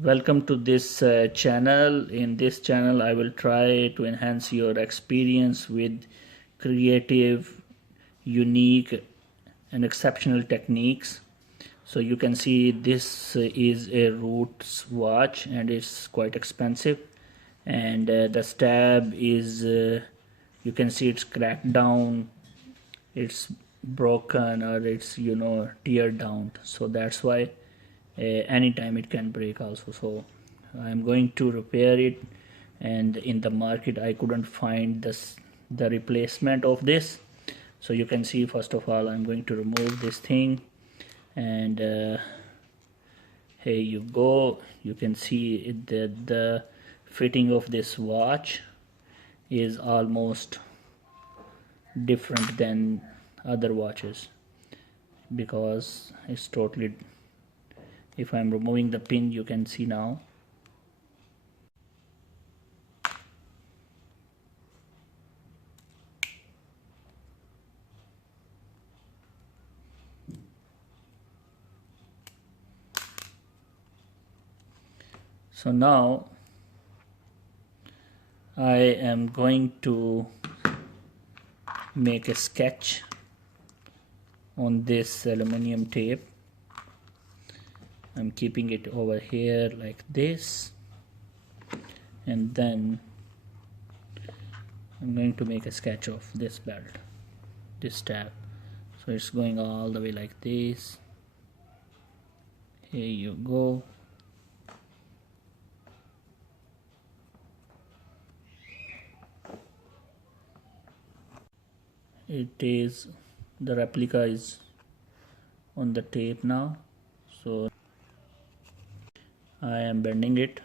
Welcome to this channel. In this channel I will try to enhance your experience with creative, unique and exceptional techniques. So you can see this is a Roots watch and it's quite expensive, and the stab is you can see it's cracked down, it's broken, or it's teared down, so that's why anytime it can break also. So I'm going to repair it, and in the market I couldn't find the replacement of this. So you can see, first of all, I'm going to remove this thing, and here you go. You can see that the fitting of this watch is almost different than other watches, because it's totally, if I'm removing the pin, you can see now. So now I am going to make a sketch on this aluminum tape. I'm keeping it over here like this, and then I'm going to make a sketch of this belt, this tab. So it's going all the way like this. Here you go. It is, the replica is on the tape now, so I am bending it,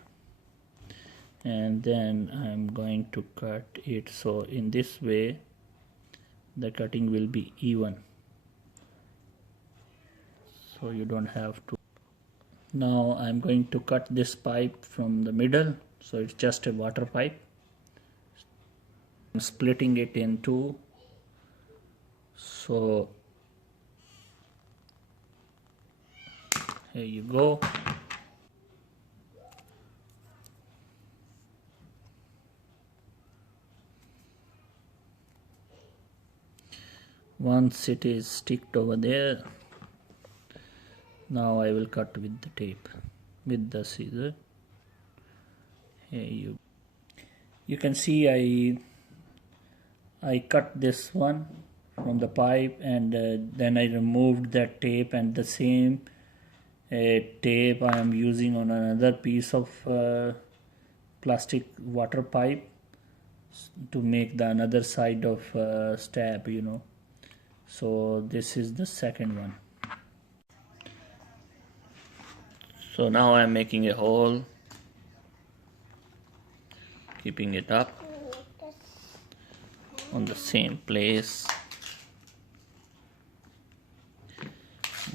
and then I'm going to cut it. So in this way the cutting will be even, so you don't have to. Now I'm going to cut this pipe from the middle, so it's just a water pipe. I'm splitting it in two. So here you go. Once it is sticked over there, now I will cut with the tape, with the scissor. Here you can see I cut this one from the pipe, and then I removed that tape, and the same tape I am using on another piece of plastic water pipe to make the another side of stab, So this is the second one. So now I am making a hole, keeping it up on the same place,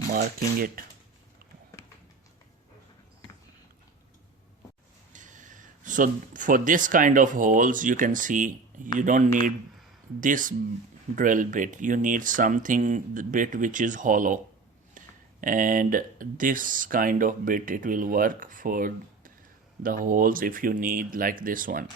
marking it. So for this kind of holes, you can see you don't need this drill bit, you need something bit which is hollow, and this kind of bit, it will work for the holes if you need, like this one.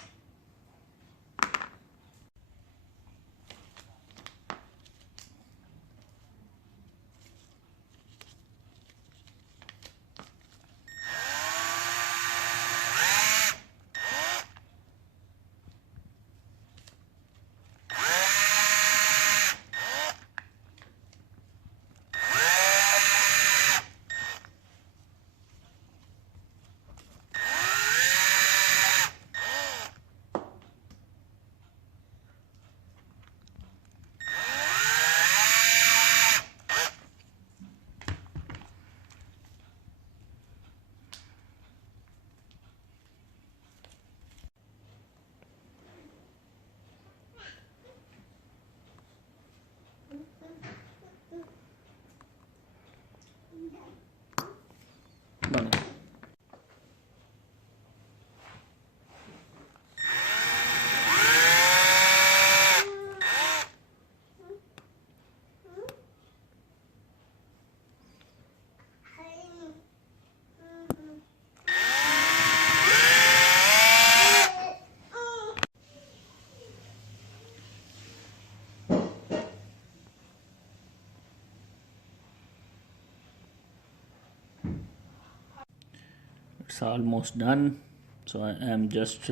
It's almost done, so I am just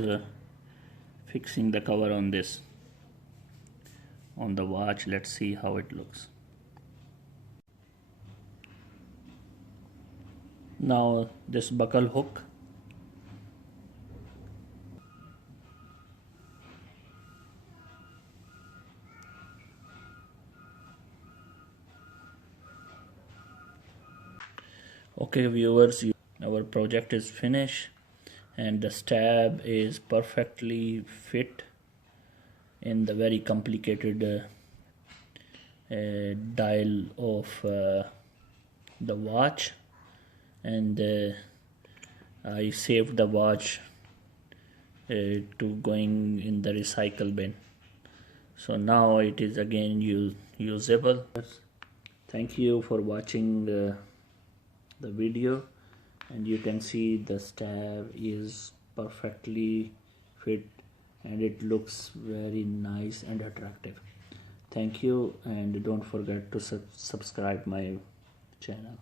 fixing the cover on this, on the watch. Let's see how it looks. Now this buckle hook, okay viewers, our project is finished and the stab is perfectly fit in the very complicated dial of the watch, and I saved the watch to going in the recycle bin, so now it is again usable. Thank you for watching the video, and you can see the stab is perfectly fit and it looks very nice and attractive. Thank you, and don't forget to subscribe my channel.